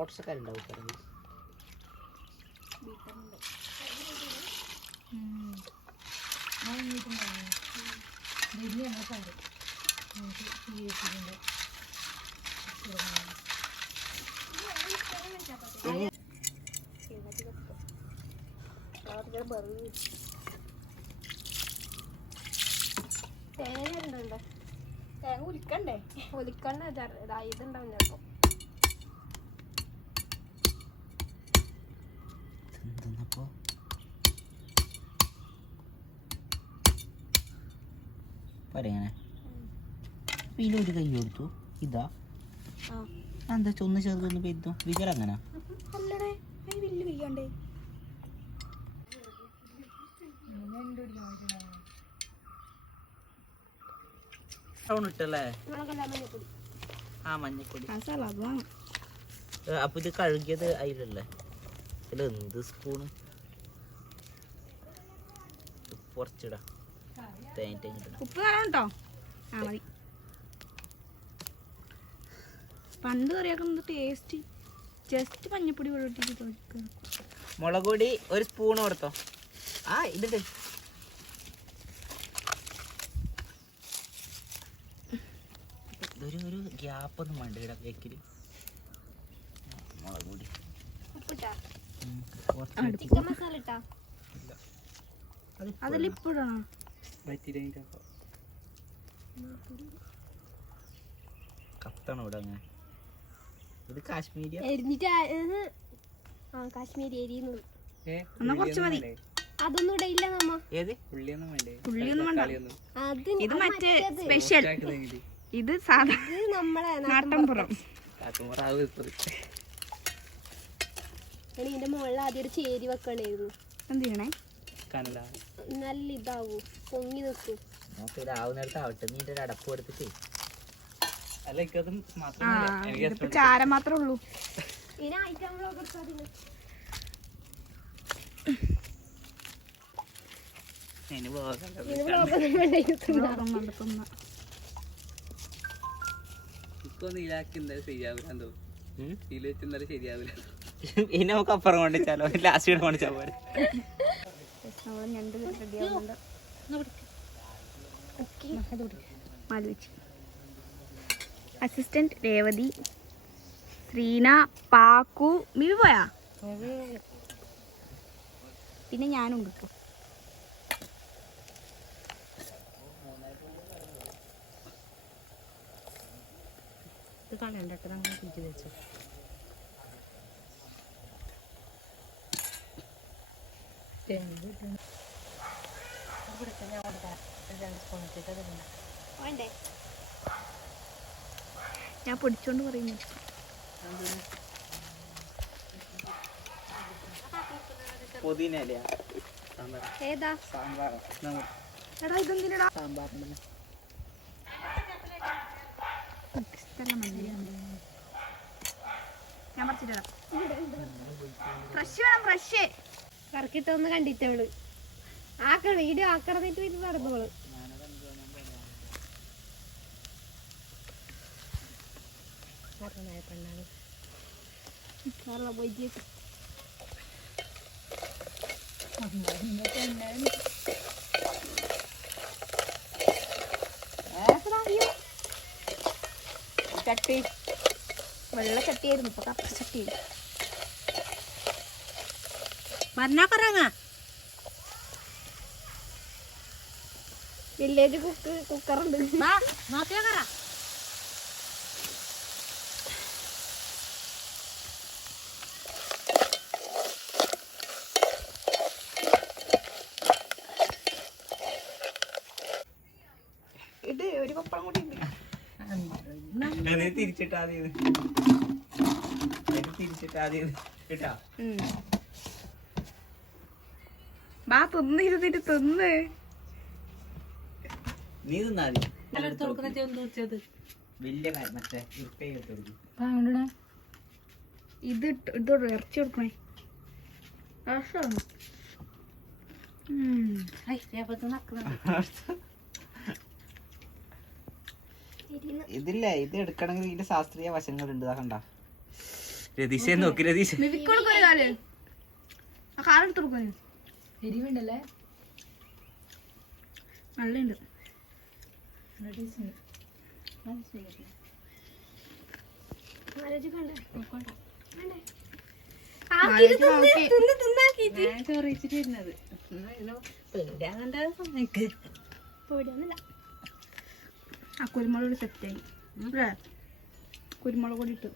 ഓട്സൊക്കെ ഉണ്ടാവും പറഞ്ഞു. തേങ്ങ ഉലിക്കണ്ടേ ഒലിക്കണ്ട ഇതുണ്ടാവും ചിലപ്പോ. പറയണേ ഇതിലൊരു കൈ കൊടുത്തു. ഇതാ എന്താ ചൊന്ന് ചെറുതൊന്ന് പെയ്തു വിചാരങ്ങനെ അല്ലടേ വലിയ കയ്യാണ്ടേ. ഇട്ടല്ലേ ആ മഞ്ഞപ്പൊടി. അപ്പൊ ഇത് കഴുകിയത് അതിലല്ലേ? ഇതിൽ എന്ത് സ്പൂണ് കുറച്ചിടാ. ഉപ്പ് കാണട്ടോ. ആ മതി. പണ്ട് കറിയാക്കുന്നത് ടേസ്റ്റ് ജസ്റ്റ് മഞ്ഞപ്പൊടി വെള്ളത്തിട്ട് മുളക് പൊടി ഒരു സ്പൂൺ കൊടുത്തോ. ആ ഇതിട്ട് ഒരു ഗ്യാപ്പ് ഒന്നും വേണ്ട ഇവിടെ കേക്കില്. മുളക് പൊടി ചിക്കൻ മസാല ഇട്ടാ അതിൽ ഇപ്പിടണോ? കത്തണം ഇവിടെ അങ്ങനെ. ഇത് കാശ്മീരി കാശ്മീരി എരിയുന്നു. കുറച്ച് മതി. അതൊന്നും ഇടയില്ല നമ്മ. ഏത് ഉള്ളിയൊന്നും വേണ്ട. ഇത് മറ്റേ സ്പെഷ്യൽ. ഇത് സാധാ നമ്മളെ നാട്ടൻപുറം. ഇതിന്റെ മുകളിൽ ആദ്യം ഒരു ചേരി വെക്കണായിരുന്നു. എന്ത് ചെയ്യണേ? നല്ല ഇതാവൂ പൊങ്ങി നിൽക്കും. അടപ്പ് കൊടുത്തിട്ട് ചാരം മാത്രമേ ഉള്ളൂ. ഇനി നമുക്ക് അപ്പുറം കൊണ്ടിച്ചാലോ ലാസ്റ്റ് കൊണ്ടിച്ചാ പോരെ. അസിസ്റ്റന്റ് രേവതി, ശ്രീന, പാക്കു, മിവി പോയാ? പിന്നെ ഞാനുണ്ട് ഇപ്പൊ. ഇത് കളയണ്ടോ അങ്ങനെ ഫ്രിഡ്ജിൽ വെച്ചു. ഞാൻ പൊടിച്ചോണ്ട് പറയുന്നു. ഏതാ എടാ ഇതെന്തിനാ സാമ്പാറിന് ഞാൻ പറിച്ചിട്ടാ. ഫ്രഷ് വേണം ഫ്രഷ്. കറക്കിട്ടൊന്ന് കണ്ടിട്ടവള് ആക്കണം വീഡിയോ ആക്കണന്നിട്ട് ഇത് നടന്നോള്. പെണ്ണാണ് പോയി ചട്ടി വെള്ള ചട്ടിയായിരുന്നു ഇപ്പൊ കപ്പ ചട്ടി. പറഞ്ഞാ കറങ്ങ വില്ലേജ് കുക്കറുണ്ട്. നോക്കിയാ കറ ഇത് ഒരു പപ്പടം കൂടി ഉണ്ട്. തിരിച്ചിട്ടാ കേട്ടാ. ബാ തിന്ന് ഇരുന്നിട്ട് തിന്ന്. നീ തിന്നാ വലിയ മറ്റേ ഇത് ഇതോട് ഇറച്ചി കൊടുക്കണേ. ഇതില്ല ഇത് എടുക്കണമെങ്കിൽ ഇതിന്റെ ശാസ്ത്രീയ വശങ്ങളുണ്ട്. കണ്ട രതീഷെ നോക്കി രതീഷ്. മിവിക്കൊടുക്കൊരു കാര്യം ആ കാലെടുത്ത് കൊടുക്കുന്നു. എരിവുണ്ടല്ലേ? നല്ലുണ്ട്. ആ കുരുമുളക് സെറ്റായി അല്ലേ? കുരുമുളക് പൊടി ഇട്ട്